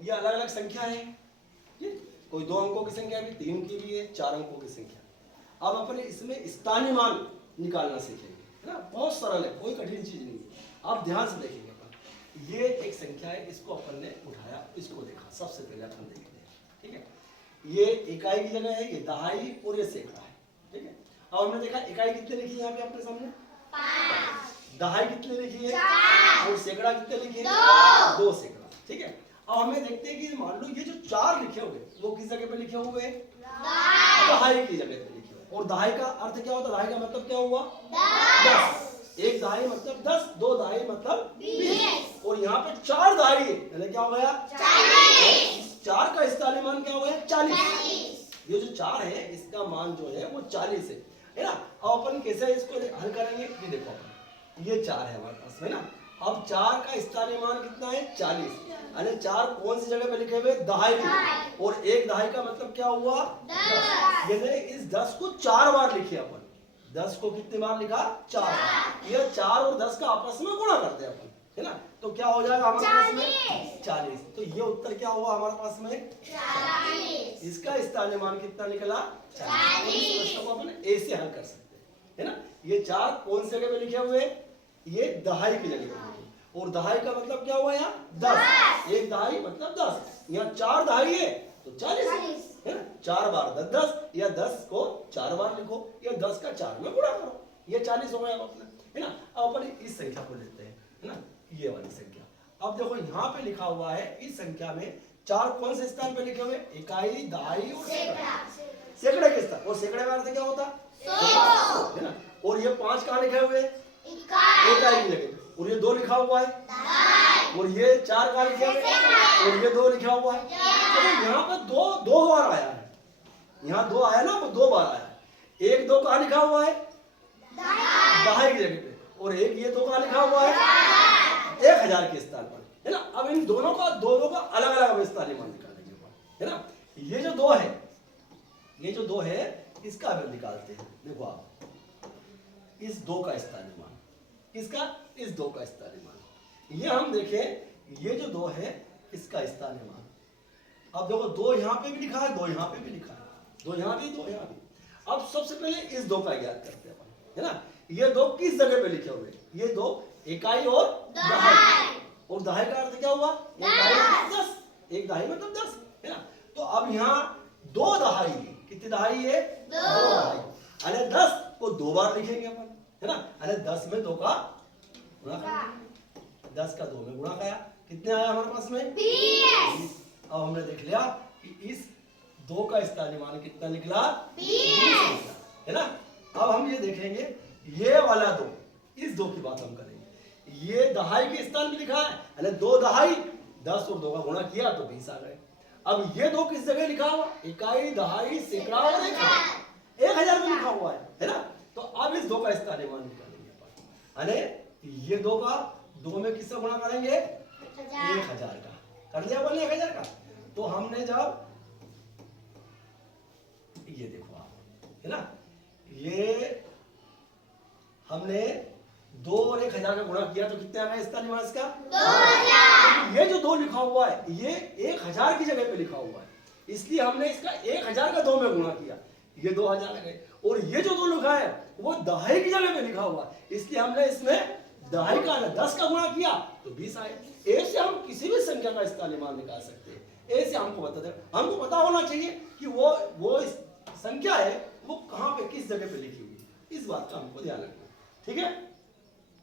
ये अलग अलग संख्या है, ये कोई 2 अंकों की संख्या भी, 3 की भी है, 4 अंकों की संख्या। अब अपने इसमें स्थानीय मान निकालना सीखेंगे, है ना। बहुत सरल है, कोई कठिन चीज नहीं है। आप ध्यान से देखेंगे अपन, ये एक संख्या है, इसको अपन ने उठाया, इसको देखा, सबसे पहले अपन देखते हैं, ठीक है। ये इकाई की जगह है, ये दहाई और ये सैकड़ा है, ठीक है। अब हमने देखा इकाई कितने लिखी है यहाँ पे अपने सामने 5, दहाई कितने लिखी है 4 और सैकड़ा कितने लिखे हैं 2 सैकड़ा, ठीक है। अब हमें देखते हैं कि मान लो ये जो 4 लिखे हुए वो किस जगह पे लिखे हुए हैं दहाई की जगह पे लिखे हुए। और दहाई का अर्थ क्या होता है, दहाई का मतलब क्या हुआ 10, एक दहाई मतलब 10, 2 दहाई मतलब 20 और यहाँ पे 4 दहाई है, यानी क्या हो गया 40। 4 का स्थानीय मान क्या हो गया 40। ये जो 4 है इसका मान जो है वो 40 है ना। अब अपन कैसे इसको हल करेंगे, ये देखो अपन, ये 4 है हमारे पास, है ना। अब 4 का स्थानीय मान कितना है 40, यानी 4 कौन सी जगह पे लिखे हुए दहाई पे, और एक दहाई का मतलब क्या हुआ 10। यानी इस 10 को 4 बार लिखे अपन, 10 को कितने बार लिखा 4 बार। ये 4 और 10 का आपस में गुणा करते हैं अपन, है ना, तो क्या हो जाएगा हमारे पास में 40। तो ये उत्तर क्या हुआ हमारे पास में 40। इसका स्थानीय मान कितना निकला 40। इस प्रश्न को अपन ऐसे हल कर सकते हैं, है ना। ये 4 कौन सी जगह पे लिखे हुए, ये दहाई की जगह पे, और दहाई का मतलब क्या हुआ यहाँ 10, एक दहाई मतलब 10, यहाँ 4 दहाई है तो 40, है ना। 4 बार 10 10, या 10 को 4 बार लिखो, या 10 का 4 में गुणा करो, ये 40 हो गया अपना, है ना। अब अपन इस संख्या को लेते हैं, है ना, ये वाली संख्या। अब देखो यहाँ पे लिखा हुआ है इस संख्या में 4 कौन से स्थान पे लिखे हुए, इकाई दहाई और सैकड़ा, सैकड़े के स्थान, और सैकड़े का अर्थ क्या होता है ना। और ये 5 कहाँ लिखे हुए इकाई की जगह, और ये 2 लिखा हुआ है, और ये 4 कहाँ लिखे हुए, और ये 2 लिखा हुआ है। तो यहाँ पर 2 बार आया है, यहाँ 2 आया ना, वो 2 बार आया है। एक 2 कहाँ लिखा हुआ है दहाई की जगह पे, और एक ये 2 कहाँ लिखा हुआ है 1000 के स्थान पर, है ना। अब इन दोनों का अलग अलग स्थानीय मान निकालेंगे, है ना। ये जो 2 है, ये जो 2 है इसका हम निकालते हैं। देखो आप, इस 2 का स्थानीय मान, इसका इस 2 का स्थानीय मान, ये हम देखें, ये जो 2 है इसका स्थानीय मान। अब देखो 2 यहाँ पे भी लिखा है, 2 यहाँ पे भी लिखा है, 2 यहाँ भी, 2 यहाँ भी। अब सबसे पहले इस 2 का ज्ञात करते हैं अपन, है ना। ये 2 किस जगह पे लिखे हुए, ये 2 इकाई और दहाई, और दहाई का अर्थ क्या हुआ 10, एक दहाई मतलब 10, है ना। तो अब यहाँ 2 दहाई, कितनी दहाई है 2 दहाई, यानी 10 को 2 बार लिखेंगे अपन, है ना। यानी 10 में 2 का गुणा करेंगे, 10 का 2 में गुणा किया, कितने आया हमारे पास में 20। अब हमने देख लिया कि इस 2 का स्थानीय मान कितना निकला 20, है ना। अब हम ये देखेंगे ये वाला 2, इस 2 की बात हम करेंगे। ये दहाई के स्थान में लिखा है, यानी 2 दहाई, 10 और 2 का गुणा किया तो 20 आ गए। अब ये 2 किस जगह लिखा हुआ, इकाई दहाई सैकड़ा और 1000 में लिखा हुआ है ना। तो अब इस 2 का स्थानीय मान निकालेंगे, यानी ये 2 का 2 में किससे गुणा करेंगे 1000 का, कर लिया बोले 1000 का। तो हमने जब ये देखो आप, है ना, ये हमने 2 और 1000 का गुणा किया तो कितने आ गए स्थानीय मान इसका 2000। ये जो 2 लिखा हुआ है ये 1000 की जगह पे लिखा हुआ है, इसलिए हमने इसका 1000 का 2 में गुणा किया, ये 2000 आ गए। और ये जो 2 लिखा है वो दहाई की जगह पे लिखा हुआ है, इसलिए हमने इसमें दहाई का 10 का गुणा किया तो 20 आए। ऐसे हम किसी भी संख्या का स्थानीय मान निकाल सकते हैं। ऐसे हमको हमको पता होना चाहिए कि वो संख्या है वो कहाँ पे किस जगह पे लिखी हुई है, इस बात का हमको ध्यान रखना, ठीक है।